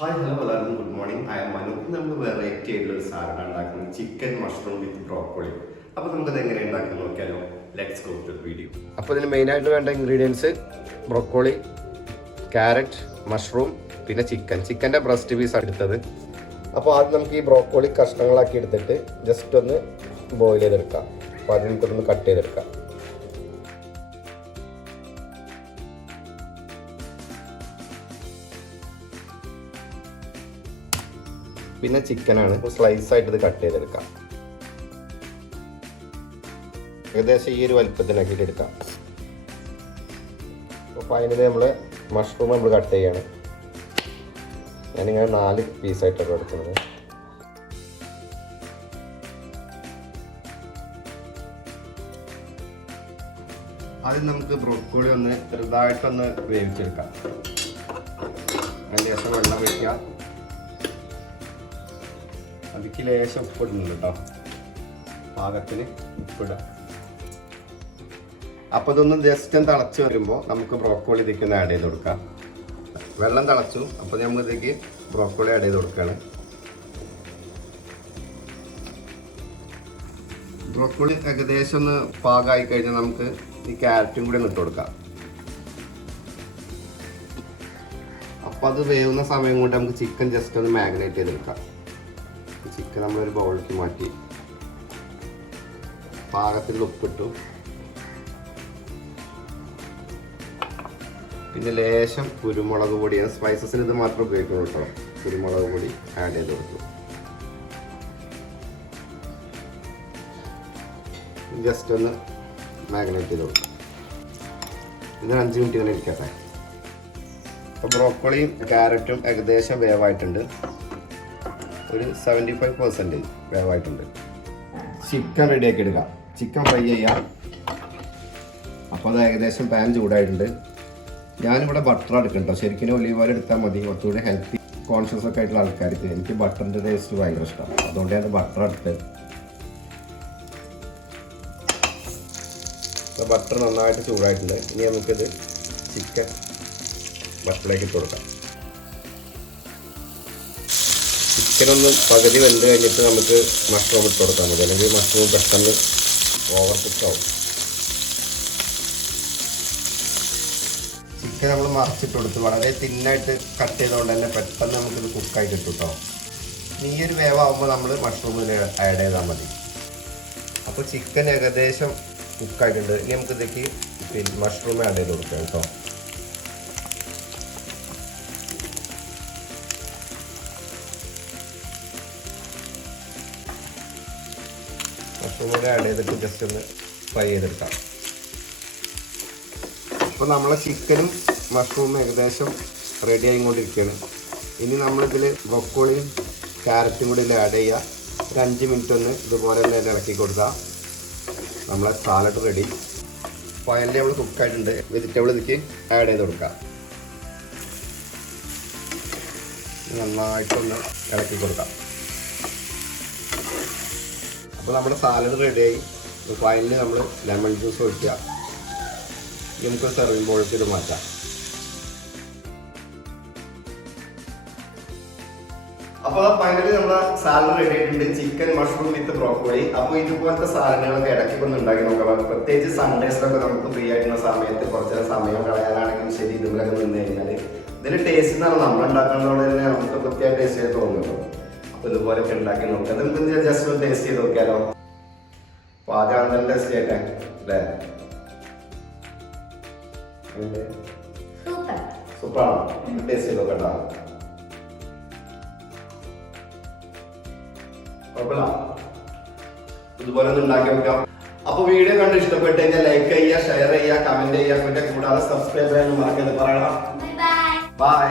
Hi hello എല്ലാവർക്കും good morning. I M Manu. നമ്മൾ variety ആയിട്ടുള്ള ഒരു സാലഡ് ഉണ്ടാക്കുന്നത് ചിക്കൻ മഷ്റൂം വിത്ത് ബ്രോക്കോളി. അപ്പോൾ നമുക്കത് എങ്ങനെ ഉണ്ടാക്കുന്നത് നോക്കിയാലോ. Let's go to video. അപ്പോൾ ഇതിന് മെയിനായിട്ട് വേണ്ട ഇൻഗ്രീഡിയൻസ് ബ്രോക്കോളി, ക്യാരറ്റ്, മഷ്റൂം, പിന്നെ ചിക്കൻ്റെ ബ്രസ്റ്റ് പീസ് എടുത്തത്. അപ്പോൾ ആദ്യം നമുക്ക് ഈ ബ്രോക്കോളി കഷ്ണങ്ങളാക്കി എടുത്തിട്ട് ജസ്റ്റ് ഒന്ന് ബോയിൽ ചെയ്തെടുക്കാം. അപ്പോൾ അതിന് നമുക്കൊന്ന് കട്ട് ചെയ്തെടുക്കാം. പിന്നെ ചിക്കനാണ് സ്ലൈസ് ആയിട്ട് ഇത് കട്ട് ചെയ്തെടുക്കാം. ഏകദേശം ഈ ഒരു വലുപ്പത്തിനാക്കിയിട്ട് എടുക്കാം. അപ്പോൾ അതിന് നമ്മൾ മഷ്റൂം നമ്മൾ കട്ട് ചെയ്യണം. ഞാനിങ്ങനെ 4 പീസായിട്ടൊക്കെ എടുക്കുന്നത്. ആദ്യം നമുക്ക് ബ്രോക്കോളി ഒന്ന് ചെറുതായിട്ടൊന്ന് വേവിച്ചെടുക്കാം. അതിന് ശേഷം വെള്ളം വയ്ക്കുക. അതിക്ക് ലേശം ഉപ്പിടുന്നുണ്ട് കേട്ടോ, പാകത്തിന് ഉപ്പിടുക. അപ്പോൾ ഇതൊന്ന് ജസ്റ്റ് ഒന്ന് തിളച്ച് വരുമ്പോൾ നമുക്ക് ബ്രോക്കോളി ഇതിലേക്ക് ഒന്ന് ആഡ് ചെയ്ത് കൊടുക്കാം. വെള്ളം തിളച്ചു, അപ്പോൾ നമ്മൾ ഇതിലേക്ക് ബ്രോക്കോളി ആഡ് ചെയ്ത് കൊടുക്കുകയാണ്. ബ്രോക്കോളി ഏകദേശം ഒന്ന് പാകമായി കഴിഞ്ഞാൽ നമുക്ക് ഈ ക്യാരറ്റും കൂടി ഒന്ന് ഇട്ട് കൊടുക്കാം. അപ്പോൾ അത് വേവുന്ന സമയം കൊണ്ട് നമുക്ക് ചിക്കൻ ജസ്റ്റ് ഒന്ന് മാഗ്നേറ്റ് ചെയ്തെടുക്കാം. ചിക്കൻ നമ്മളൊരു ബൗളിലേക്ക് മാറ്റി പാകത്തിൽ ഉപ്പിട്ടു. പിന്നെ ലേശം കുരുമുളക് പൊടി, സ്പൈസസിന് ഇത് മാത്രമേ ഉപയോഗിക്കുള്ളൂ കേട്ടോ. കുരുമുളക് പൊടി ആഡ് ചെയ്ത് കൊടുത്തു. ജസ്റ്റ് ഒന്ന് മാഗ്നേറ്റ് ചെയ്ത് കൊടുക്കും. ഇത് 5 മിനിറ്റ് ഇങ്ങനെ ഇരിക്കട്ടെ. അപ്പോൾ ബ്രോക്കോളിയും ക്യാരറ്റും ഏകദേശം വേവായിട്ടുണ്ട്. ഒരു 75% വേവായിട്ടുണ്ട്. ചിക്കൻ റെഡിയാക്കി എടുക്കാം. ചിക്കൻ ഫ്രൈ ചെയ്യാം. അപ്പോൾ അത് ഏകദേശം പാൻ ചൂടായിട്ടുണ്ട്. ഞാനിവിടെ ബട്ടർ എടുക്കണ്ടോ. ശരിക്കും ഒലീവ് ഓയിൽ എടുത്താൽ മതി, കുറച്ചുകൂടി ഹെൽത്തി കോൺഷ്യസ് ഒക്കെ ആയിട്ടുള്ള ആൾക്കാർക്ക്. എനിക്ക് ബട്ടറിൻ്റെ ടേസ്റ്റ് ഭയങ്കര ഇഷ്ടമാണ്, അതുകൊണ്ട് ഞാൻ ബട്ടർ എടുത്ത്. ബട്ടർ നന്നായിട്ട് ചൂടായിട്ടുണ്ട്. ഇനി നമുക്കിത് ചിക്കൻ ബട്ടറിലേക്ക് ഇട്ട് കൊടുക്കാം. ചിക്കനൊന്ന് പകുതി വെന്ത് കഴിഞ്ഞിട്ട് നമുക്ക് മഷ്റൂം ഇട്ട് കൊടുക്കാൻ മതി, അല്ലെങ്കിൽ മഷ്റൂം പെട്ടെന്ന് ഓവർ കുക്കാവും. ചിക്കൻ നമ്മൾ മറിച്ചിട്ട് കൊടുത്ത് വളരെ തിന്നായിട്ട് കട്ട് ചെയ്തുകൊണ്ട് തന്നെ പെട്ടെന്ന് നമുക്കിത് കുക്കായി കിട്ടും കേട്ടോ. ഈ ഒരു വേവാകുമ്പോൾ നമ്മൾ മഷ്റൂമിൽ ആഡ് ചെയ്താൽ മതി. അപ്പോൾ ചിക്കൻ ഏകദേശം കുക്കായിട്ടുണ്ട്. ഇനി നമുക്കിതേക്ക് മഷ്റൂം ആഡ് ചെയ്ത് കൊടുക്കാം കേട്ടോ. മഷ്റൂമിൽ ആഡ് ചെയ്തിട്ട് ജസ്റ്റ് ഒന്ന് ഫ്രൈ ചെയ്തെടുക്കാം. അപ്പോൾ നമ്മളെ ചിക്കനും മഷ്റൂമും ഏകദേശം റെഡി ആയിക്കൊണ്ടിരിക്കുകയാണ്. ഇനി നമ്മളിതിൽ ബ്രോക്കോളിയും ക്യാരറ്റും കൂടി ഇതിൽ ആഡ് ചെയ്യുക. ഒരു 5 മിനിറ്റ് ഒന്ന് ഇതുപോലെ തന്നെ ഇളക്കി കൊടുക്കുക. നമ്മളെ സാലഡ് റെഡി. ഫൈനലി നമ്മൾ കുക്കായിട്ടുണ്ട്. വെജിറ്റബിൾ ഇതിലേക്ക് ആഡ് ചെയ്ത് കൊടുക്കുക. നന്നായിട്ടൊന്ന് ഇളക്കി കൊടുക്കാം. അപ്പോൾ നമ്മുടെ സാലഡ് റെഡിയായി. ഫൈനലി നമ്മൾ ലെമൺ ജ്യൂസ് ഒഴിക്കുക. നമുക്ക് സെർവിങ് ബോളിലേക്ക് ഇത് മാറ്റാം. അപ്പോൾ ഫൈനലി നമ്മുടെ സാലഡ് റെഡി ആയിട്ടുണ്ട്. ചിക്കൻ മഷ്റൂം വിത്ത് ബ്രോക്കോളി. അപ്പോൾ ഇതുപോലത്തെ സാധനങ്ങളൊക്കെ ഇടയ്ക്ക് ഒന്ന് ഉണ്ടാക്കി നോക്കാം. പ്രത്യേകിച്ച് സൺഡേസിലൊക്കെ നമുക്ക് ഫ്രീ ആയിട്ടുള്ള സമയത്ത് കുറച്ച് സമയം കളയാനാണെങ്കിലും ശരി, ഇതുപോലൊക്കെ നിന്ന് കഴിഞ്ഞാൽ ഇതിൽ ടേസ്റ്റ് എന്ന് പറഞ്ഞാൽ നമ്മൾ ഉണ്ടാക്കുന്നതോടെ തന്നെ നമുക്ക് പ്രത്യേക ടേസ്റ്റ് ആയി തോന്നുന്നു. അപ്പോൾ ഇതുപോലൊക്കെ ഉണ്ടാക്കി നോക്കാം. നമുക്ക് ജസ്റ്റ് ഒന്ന് ടേസ്റ്റ് ചെയ്ത് നോക്കിയാലോ. അപ്പോൾ ആദ്യം നല്ല ടേസ്റ്റ് ചെയ്യട്ടെ അല്ലേ? സൂപ്പറാണോ? ടേസ്റ്റ് ചെയ്ത് നോക്കട്ടോ. കുഴപ്പമില്ല, ഇതുപോലെ ഒന്ന് ഉണ്ടാക്കി വെക്കാം. അപ്പോൾ വീഡിയോ കണ്ട് ഇഷ്ടപ്പെട്ട് കഴിഞ്ഞാൽ ലൈക്ക് ചെയ്യുക, ഷെയർ ചെയ്യുക, കമന്റ് ചെയ്യുക. പിന്നെ കൂടാതെ സബ്സ്ക്രൈബ് ചെയ്യാൻ മറക്കരുത്. പറയണം. ബൈ.